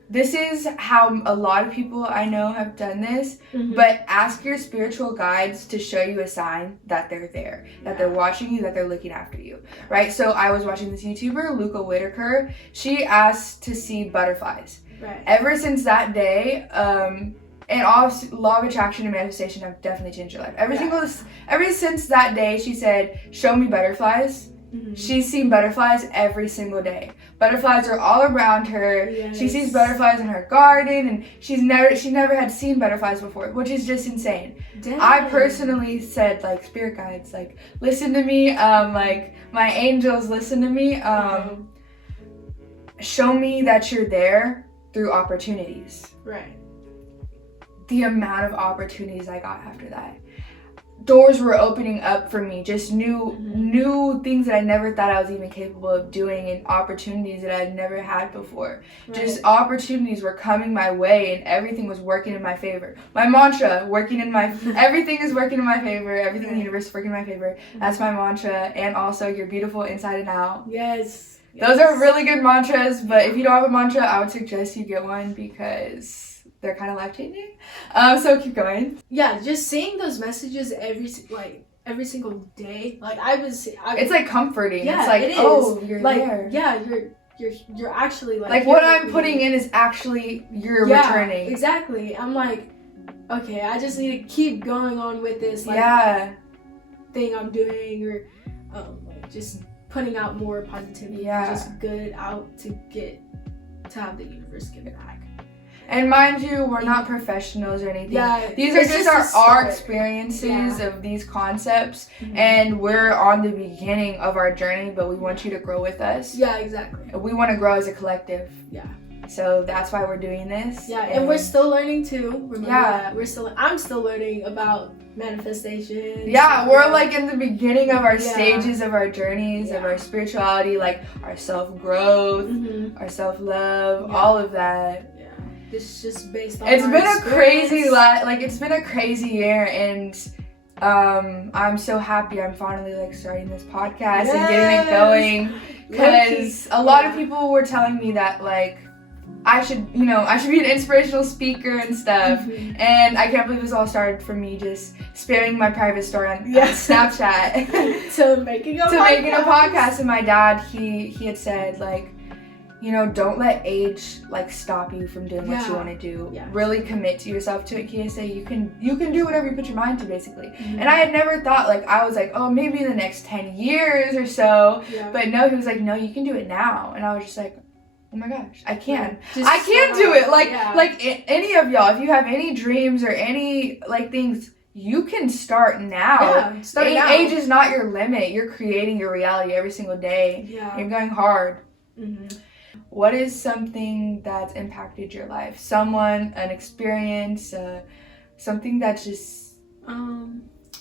this is how a lot of people I know have done this. But ask your spiritual guides to show you a sign that they're there, that they're watching you, that they're looking after you, right? So I was watching this YouTuber, Luca Whitaker. She asked to see butterflies. Right. Ever since that day, and all law of attraction and manifestation have definitely changed her life. Ever since that day, she said, "Show me butterflies." She's seen butterflies every single day. Butterflies are all around her. Yes. She sees butterflies in her garden, and she never had seen butterflies before, which is just insane. Dang. I personally said, like, spirit guides, like, listen to me. Like, my angels, listen to me. Show me that you're there through opportunities. Right. The amount of opportunities I got after that. Doors were opening up for me, just new things that I never thought I was even capable of doing, and opportunities that I'd never had before. Right. Just opportunities were coming my way, and everything was working in my favor. My mantra, everything is working in my favor, everything in the universe is working in my favor. That's my mantra, and also you're beautiful inside and out. Yes. Those are really good mantras, but if you don't have a mantra, I would suggest you get one because they're kind of life-changing. So keep going. Yeah, just seeing those messages every single day. Like it's like comforting. Yeah, it's like, it is. Oh, you're like, there. Yeah, you're actually like what I'm putting in is actually you're returning. Exactly. I'm like, okay, I just need to keep going on with this thing I'm doing, or just putting out more positivity, just good out to have the universe give it back. And mind you, we're not professionals or anything. Yeah, these are just our experiences of these concepts, and we're on the beginning of our journey, but we want you to grow with us. Yeah, exactly. We want to grow as a collective. Yeah. So that's why we're doing this. Yeah, and we're still learning too. Remember that. I'm still learning about manifestation. Yeah, we're like in the beginning of our stages of our journeys, of our spirituality, like our self-growth, our self-love, all of that. It's just based on it's been a crazy year, and I'm so happy I'm finally like starting this podcast and getting it going, because a lot of people were telling me that like I should be an inspirational speaker and stuff, and I can't believe this all started from me just sparing my private story on Snapchat to making a podcast. And my dad, he had said like, don't let age like stop you from doing what you want to do. Really commit to yourself to it. He said you can do whatever you put your mind to, basically. And I had never thought, like, I was like, oh, maybe in the next 10 years or so. But no, he was like, no, you can do it now. And I was just like, oh my gosh, I can. I can do it. Like any of y'all, if you have any dreams or any like things, you can start now. Yeah, age is not your limit. You're creating your reality every single day. Yeah. You're going hard. What is something that's impacted your life? Someone, an experience, something that just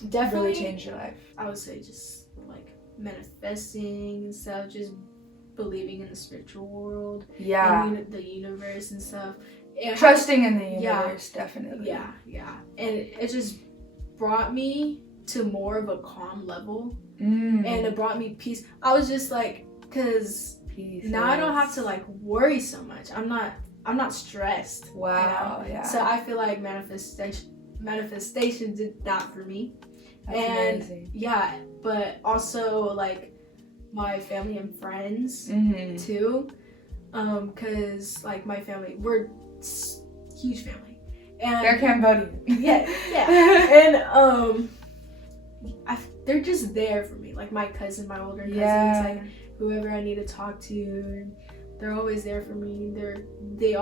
definitely really changed your life? I would say just like manifesting and stuff, just believing in the spiritual world, and the universe and stuff. Trusting in the universe, definitely. Yeah. And it just brought me to more of a calm level, and it brought me peace. I was just like, because now I don't have to like worry so much. I'm not stressed. Wow. Yeah. So I feel like manifestation did that for me. That's amazing. Yeah, but also like my family and friends too, because like my family, we're huge family, and they're Cambodian. Yeah, and they're just there for me. Like my cousin, my older cousins, Yeah. like whoever I need to talk to, they're always there for me. They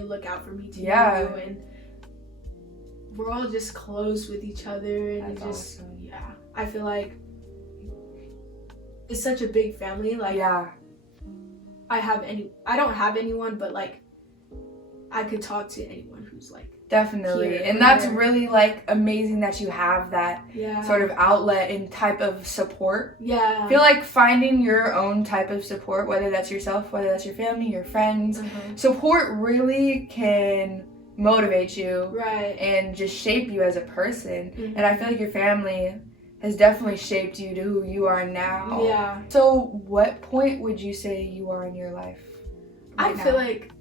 look out for me too. Yeah. And we're all just close with each other, and That's it just awesome. yeah. I feel like it's such a big family. Like Yeah. I don't have anyone, but like I could talk to anyone who's like Definitely. here And or that's there. really like amazing that you have that yeah sort of outlet and type of support. yeah. I feel like finding your own type of support, whether that's yourself, whether that's your family, your friends, Uh-huh. support really can motivate you Right. and just shape you as a person. Mhm. And I feel like your family has definitely shaped you to who you are now. Yeah. So what point would you say you are in your life? I right feel now? like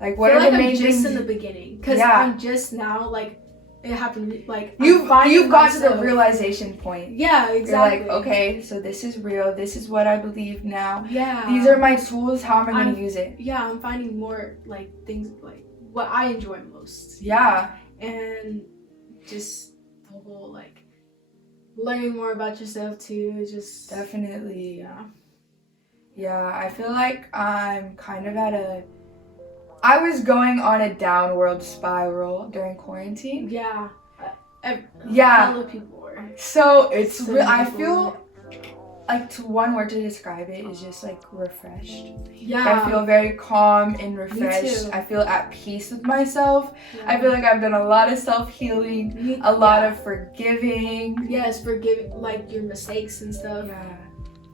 Like what I are feel the like main I'm just things in the beginning, because Yeah. I'm just now like it happened like I'm you've finding got to the myself. realization point. Yeah, exactly. You're like, okay, so this is real. This is what I believe now. Yeah. These are my tools. How am I going I'm- to use it? Yeah, I'm finding more like things like what I enjoy most. Yeah. And just the whole like learning more about yourself too. Just Definitely. yeah. Yeah, I feel like I'm kind of I was going on a downward spiral during quarantine. Yeah. Yeah. Hella people were. So it's So real. I many feel like one word to describe it is just like refreshed. Yeah. I feel very calm and refreshed. too. I feel at peace with myself. Yeah. I feel like I've done a lot of self-healing, Me- a lot yeah. of forgiving. Yes, forgive like your mistakes and stuff. Yeah.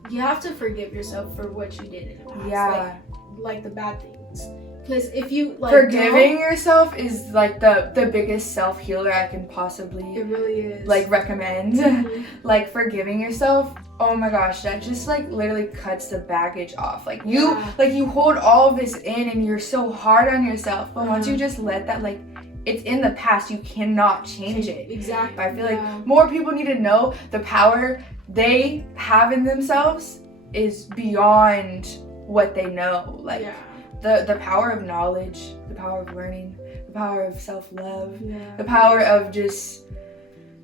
You have to forgive yourself for what you did in the past. Yeah. Like the bad things. Because if you like Forgiving yourself is like the biggest self-healer I can don't, possibly it really is. like recommend. Mhm. Like forgiving yourself, oh my gosh, that just like literally cuts the baggage off. Like you Yeah. like you hold all of this in and you're so hard on yourself, but once Mhm. you just let that, like, it's in the past, you cannot change it. Exactly. I feel Yeah. like more people need to know the power they have in themselves is beyond what they know. Like yeah. the power of knowledge, the power of learning, the power of self-love, Yeah. the power of just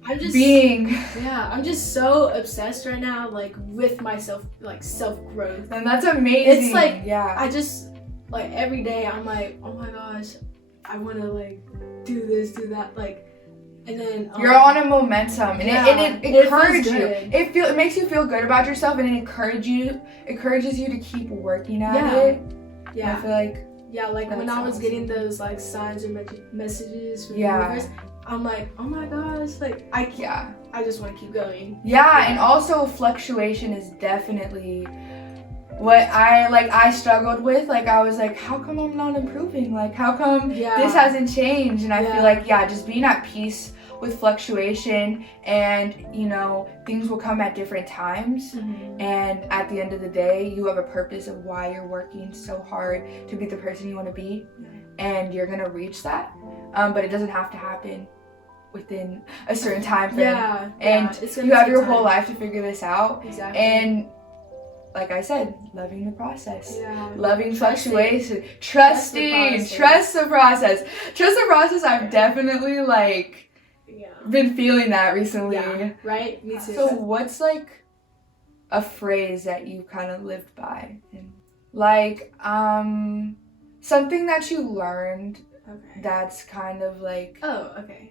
I'm just being. Yeah, I'm just so obsessed right now, like with myself, like self growth. And that's amazing. It's like, yeah. I just like every day I'm like, oh my gosh, I want to like do this, do that, like, and then You're on a momentum, and yeah, it it feels encourages you. good. It makes you feel good about yourself, and it encourages you to keep working at Yeah. it. I yeah, feel like yeah, like when that's I was awesome. getting those like signs or messages from Yeah. the universe, I'm like, oh my gosh, like I just want to keep going. yeah, and also fluctuation is definitely what I struggled with. Like I was like, how come I'm not improving? Like how come Yeah. this hasn't changed? And I Yeah. feel like just being at peace with fluctuation, and things will come at different times. And at the end of the day, you have a purpose of why you're working so hard to be the person you want to be, and you're gonna reach that. But it doesn't have to happen within a certain time frame. Yeah, And it's gonna you have take your time. whole life to figure this out. Exactly. And like I said, loving the process. yeah. Loving Trusting. fluctuation. Trust the Trusting. process. Trust the process. Trust the process. I've definitely Yeah. been feeling that recently. Yeah. Right. Me too. So what's like a phrase that you kind of lived by? Like something that you learned okay. that's kind of like Oh, okay.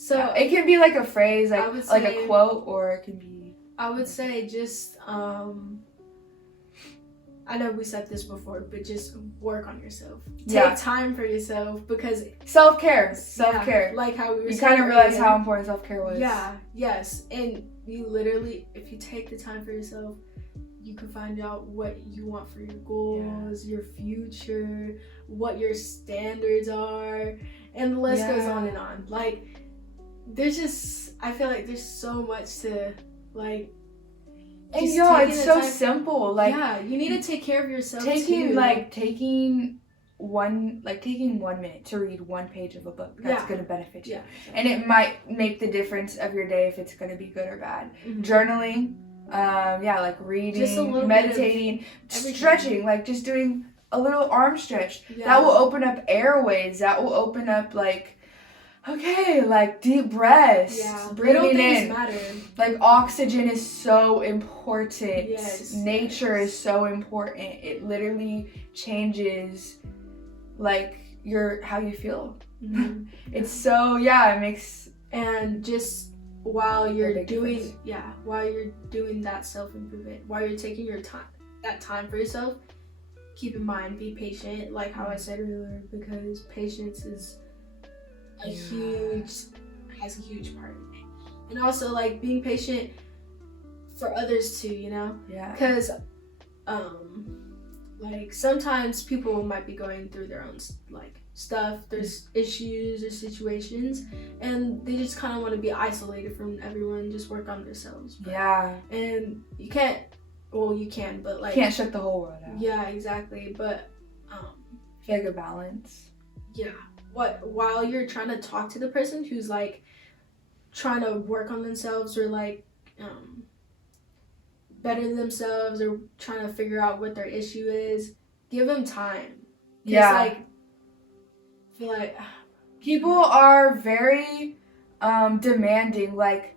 So it can be like a phrase, I like would like say- a quote, or it can be I would say just I know we said this before, but just work on yourself. Yeah. Take time for yourself, because self-care. yeah, like how we were You saying kind of realize earlier. how important self-care was. Yeah, yes. And you literally, if you take the time for yourself, you can find out what you want for your goals, your future, what your standards are, and the list goes on and on. Like, I feel like there's so much to, like, And just yo, taking it's the so time- simple. Like yeah, you need to take care of yourself taking too. taking 1 minute to read one page of a book that's Yeah. gonna benefit you. Yeah. And it might make the difference of your day if it's gonna be good or bad. Mhm. Journaling, like reading, Just a little bit of meditating, everything. stretching, like just doing a little arm stretch. Yeah. That will open up airways. That will open up okay, like deep breaths. Yeah, Breathing things in. matter. Like oxygen is so important. Yes, Nature is so important. It literally changes like how you feel. Mm-hmm. It's so it makes and just while you're doing difference. while you're doing that self-improvement, while you're taking your time for yourself, keep in mind, be patient, like how I said earlier, because patience has a huge part in it. And also like being patient for others too, you know? Yeah. Because like sometimes people might be going through their own like stuff, there's issues or situations, and they just kind of want to be isolated from everyone, just work on themselves. And you can't, well, you can, but like you can't shut the whole world out. Yeah, exactly. But like a balance. Yeah. While you're trying to talk to the person who's like trying to work on themselves or like better themselves or trying to figure out what their issue is, give them time. Like, I feel like people are very demanding. Like,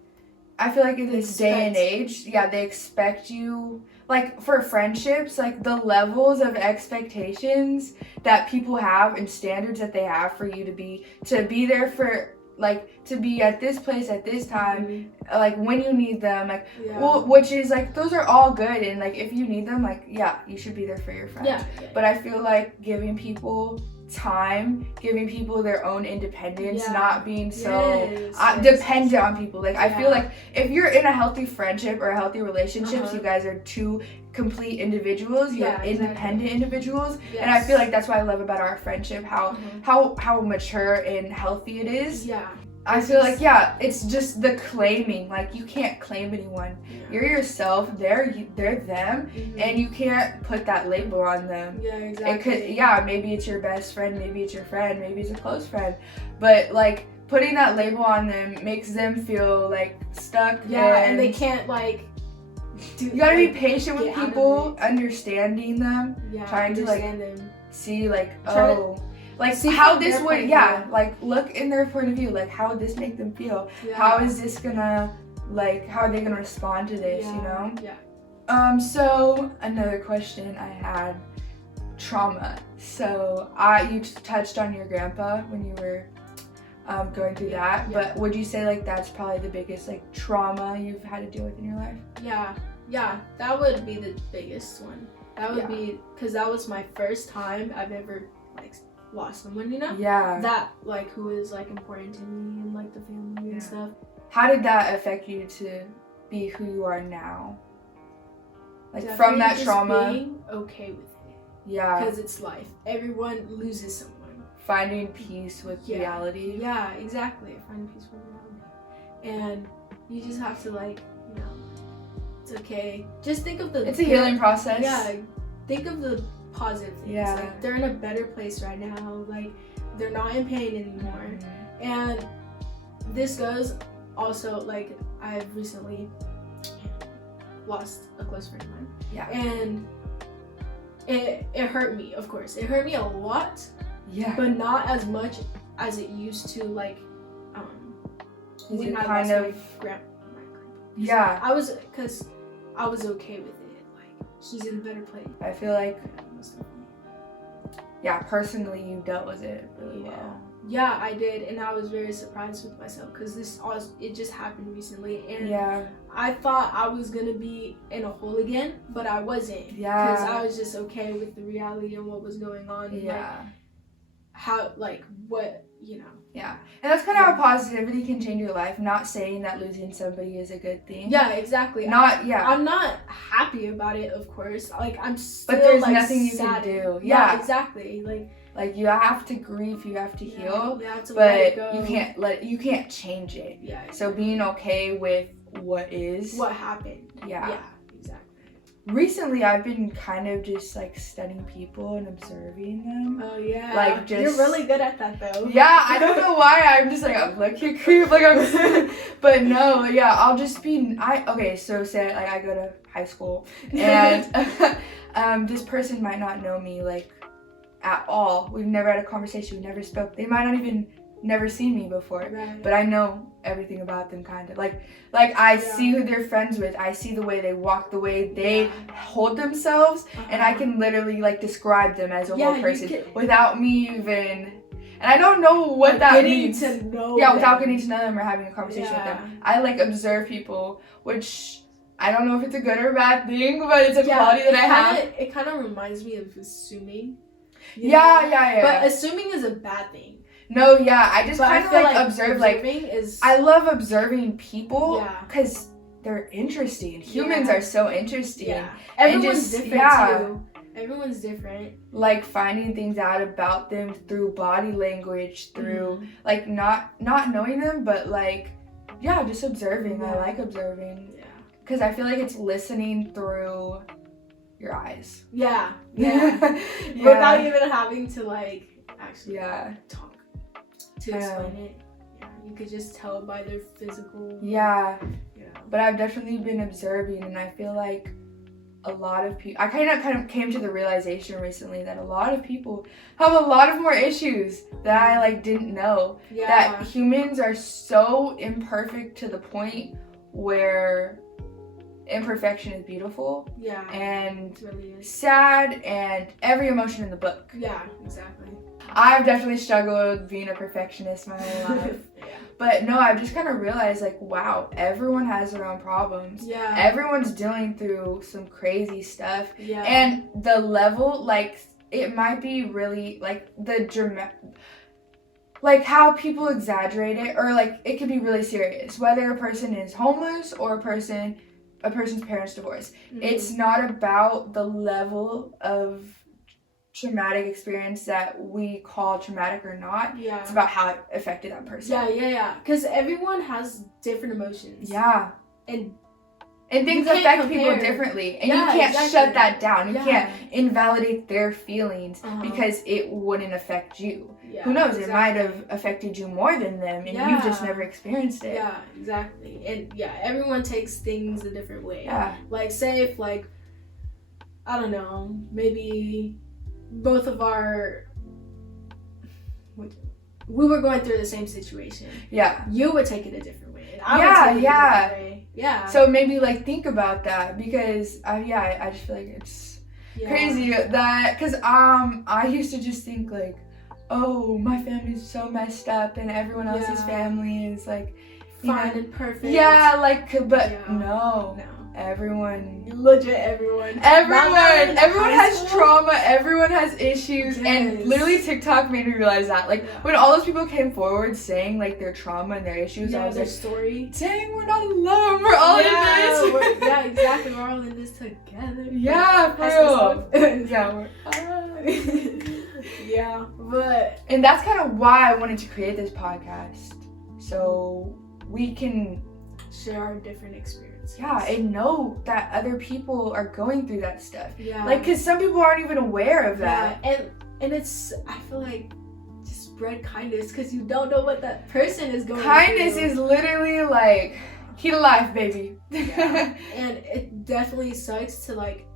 I feel like in this day and age, they expect you, like for friendships, like the levels of expectations that people have and standards that they have for you to be there for, like, to be at this place at this time, like when you need them, like, well, which is like, those are all good, and like if you need them, like, you should be there for your friends. But I feel like giving people time, giving people their own independence, not being so dependent on people. Like, I feel like if you're in a healthy friendship or a healthy relationship, you guys are two complete individuals, you're independent individuals, and I feel like that's what I love about our friendship, how mature and healthy it is. I feel like it's just the claiming, like you can't claim anyone. You're yourself, they're them, and you can't put that label on them. It could, maybe it's your best friend, maybe it's your friend, maybe it's a close friend, but like putting that label on them makes them feel like stuck. And they can't like you gotta be patient with people, understanding them, trying to like see like like how this would like look in their point of view, like how would this make them feel, how is this gonna, like, how are they gonna respond to this, you know? So another question I had, trauma. So you touched on your grandpa when you were going through that, but would you say like that's probably the biggest like trauma you've had to deal with in your life? That would be the biggest one. That would be, because that was my first time I've ever like lost someone, you know? That like who is like important to me and like the family and stuff. How did that affect you to be who you are now? Like definitely from that just trauma, being okay with it. Because it's life. Everyone loses someone. Finding peace with reality. Exactly. Finding peace with reality. And you just have to like, you know, it's okay. Just think of it's a healing process. Think of the positive things. Like, they're in a better place right now. Like, they're not in pain anymore. And this goes also, like, I've recently lost a close friend of mine. And it hurt me, of course. It hurt me a lot. But not as much as it used to, like, when I lost my grandpa. Because I was okay with it. Like, she's in a better place. I feel like, personally you dealt with it really well. I did, and I was very surprised with myself because it just happened recently, and I thought I was gonna be in a hole again, but I wasn't. Because I was just okay with the reality and what was going on. And, like, how, like, what, you know. And that's kind of how positivity can change your life. Not saying that losing somebody is a good thing. Exactly. I'm not happy about it, of course. Like, I'm still, but there's like, nothing you sad. can do. Exactly. Like you have to grieve, you have to heal, you have to but let it go. you can't change it. So being okay with what happened. Exactly. Recently, I've been kind of just like studying people and observing them. Like, you're really good at that though. I don't know why. I'm just like, I'm like, you creep, like I'm. But no, I'll just be. So say like I go to high school and this person might not know me like at all. We've never had a conversation. We never spoke. They might not even never seen me before, Right. but I know everything about them, kind of like I see who they're friends with. I see the way they walk, the way they hold themselves, and I can literally like describe them as a whole person without me even. And I don't know what that means. To know without getting to know them or having a conversation with them. I like observe people, which I don't know if it's a good or bad thing, but it's a quality that I have. It kind of reminds me of assuming. Yeah. But assuming is a bad thing. No, I just kind of like observe. Like, I love observing people because they're interesting. Humans are so interesting. Yeah. Everyone's different too. Everyone's different. Like finding things out about them through body language, through like not knowing them, but like just observing. I like observing. Yeah. Because I feel like it's listening through your eyes. Yeah. Without even having to like actually talk to explain it. Yeah. You could just tell by their physical. Yeah. But I've definitely been observing, and I feel like a lot of people, I kind of came to the realization recently that a lot of people have a lot of more issues that I like didn't know. That humans are so imperfect to the point where imperfection is beautiful. And really sad, and every emotion in the book. Yeah, exactly. I've definitely struggled with being a perfectionist my whole life. But no, I've just kind of realized, like, wow, everyone has their own problems. Yeah. Everyone's dealing through some crazy stuff. Yeah. And the level, like, it might be really, like, like, how people exaggerate it, or, like, it could be really serious. Whether a person is homeless or a person's parents divorced. It's not about the level of traumatic experience that we call traumatic or not. It's about how it affected that person. Because everyone has different emotions. And things affect people differently, and you can't shut that down. You can't invalidate their feelings because it wouldn't affect you. Who knows? It might have affected you more than them, and you've just never experienced it. Exactly. And everyone takes things a different way. Like, say if, like, I don't know, maybe both of we were going through the same situation. You would take it a different way. And I would take it a different way. So maybe like think about that, because I just feel like it's crazy that, because I used to just think like, oh, my family's so messed up and everyone else's family is like fine and perfect. But no. Everyone has trauma, everyone has issues, and literally TikTok made me realize that. Like, when all those people came forward saying like their trauma and their issues, I was their like, story. Dang, we're not alone, we're all in this. Exactly, we're all in this together. And that's kind of why I wanted to create this podcast, so we can share our different experiences. And know that other people are going through that stuff. Like, because some people aren't even aware of that. And it's, I feel like, just spread kindness, because you don't know what that person is going through. Kindness is literally like key to life, baby. And it definitely sucks to like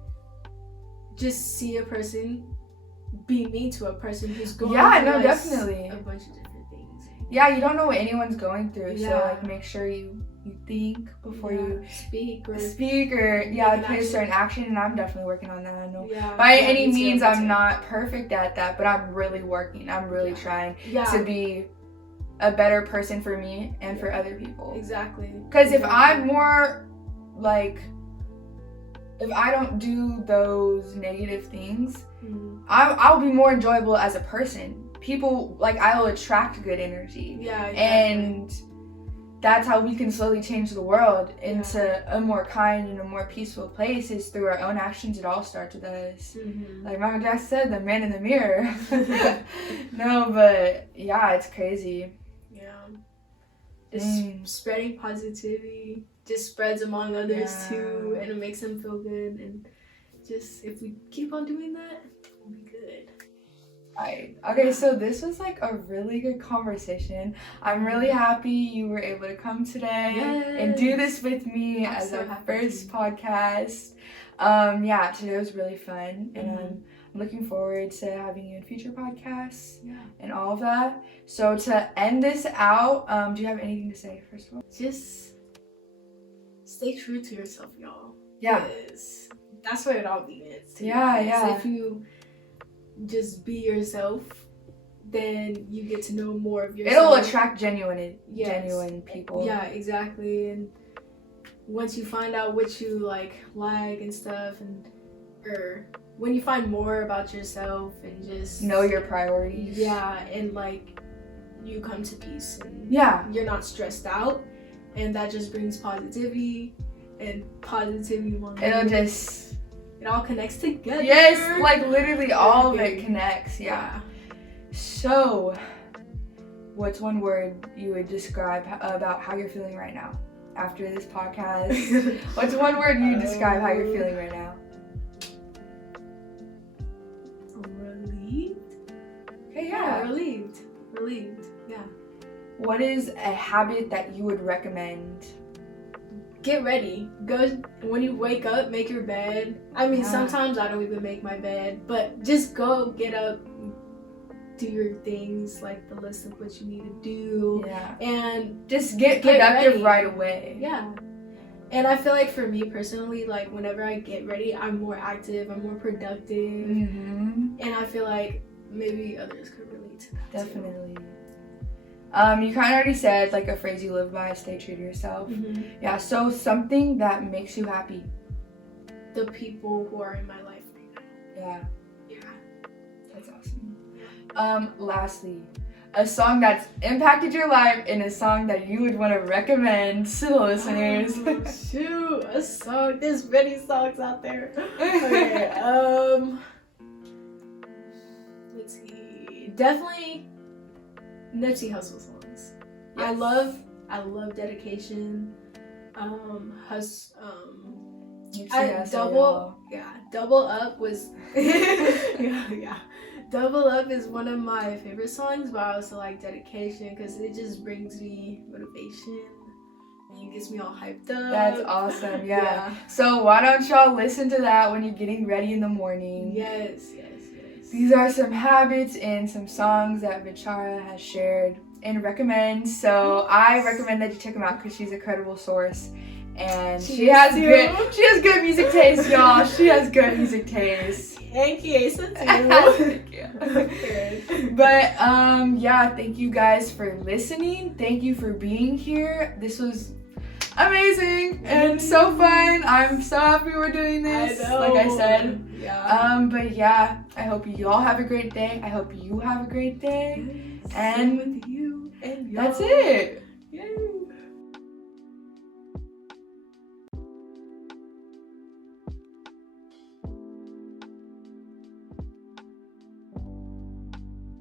just see a person be mean to a person who's going through definitely a bunch of different things. You don't know what anyone's going through, so like make sure you think before you speak or take a certain action. And I'm definitely working on that. I know by any means I'm not perfect at that, but I'm really working. I'm really trying to be a better person for me and for other people. Exactly. Because if I'm more like, if I don't do those negative things, I'll be more enjoyable as a person. People, like, I'll attract good energy. And that's how we can slowly change the world into a more kind and a more peaceful place, is through our own actions. It all starts with us. Like Michael Jackson said, the man in the mirror. No, but it's crazy. Just spreading positivity just spreads among others too, and it makes them feel good. And just, if we keep on doing that, we'll be good. Okay, so this was like a really good conversation. I'm really happy you were able to come today and do this with me as our first podcast. Today was really fun, and looking forward to having you in future podcasts Yeah. and all of that. So to end this out, do you have anything to say first of all? Just stay true to yourself, y'all. Yeah. 'Cause that's what it all begins. To Yeah, be honest. yeah. If you just be yourself, then you get to know more of yourself. It'll attract genuine people. Yeah, exactly. And once you find out what you like and stuff, or when you find more about yourself and just know your priorities. Yeah, and like you come to peace and you're not stressed out, and that just brings positivity, and positivity will it all connects together. Yes, like literally all of it connects. Yeah. So, what's one word you would describe about how you're feeling right now after this podcast? What's one word you describe how you're feeling right now? Relieved. Okay, yeah. Relieved. Yeah. What is a habit that you would recommend? Get ready. Go when you wake up, make your bed. I mean, Yeah. sometimes I don't even make my bed, but just go get up, do your things, like the list of what you need to do. Yeah. And Just get ready. productive right away. Yeah. And I feel like for me personally, like whenever I get ready, I'm more active, I'm more productive. Mm-hmm. And I feel like maybe others could relate to that. Definitely. You kind of already said like a phrase you live by, stay true to yourself. Mm-hmm. Yeah, so something that makes you happy. The people who are in my life right now. Yeah, Yeah. that's awesome. Lastly, a song that's impacted your life and a song that you would want to recommend to the listeners. Oh, shoot, a song. There's many songs out there. Okay, let's see. Definitely Nipsey Hussle songs. Yes. I love Dedication. Double Up was yeah. Double Up is one of my favorite songs, but I also like Dedication because it just brings me motivation and it gets me all hyped up. That's awesome, yeah. So why don't y'all listen to that when you're getting ready in the morning? Yes. These are some habits and some songs that Vichara has shared and recommends. So I recommend that you check them out because she's a credible source. And she has good music taste, y'all. She has good music taste. And Kiesa Thank too. you. But yeah, thank you guys for listening. Thank you for being here. This was amazing and so fun. I'm so happy we're doing this. I know. Like I said. Yeah. But yeah, I hope you all have a great day. I hope you have a great day. Yes. And with you and y'all. that's it. Yay.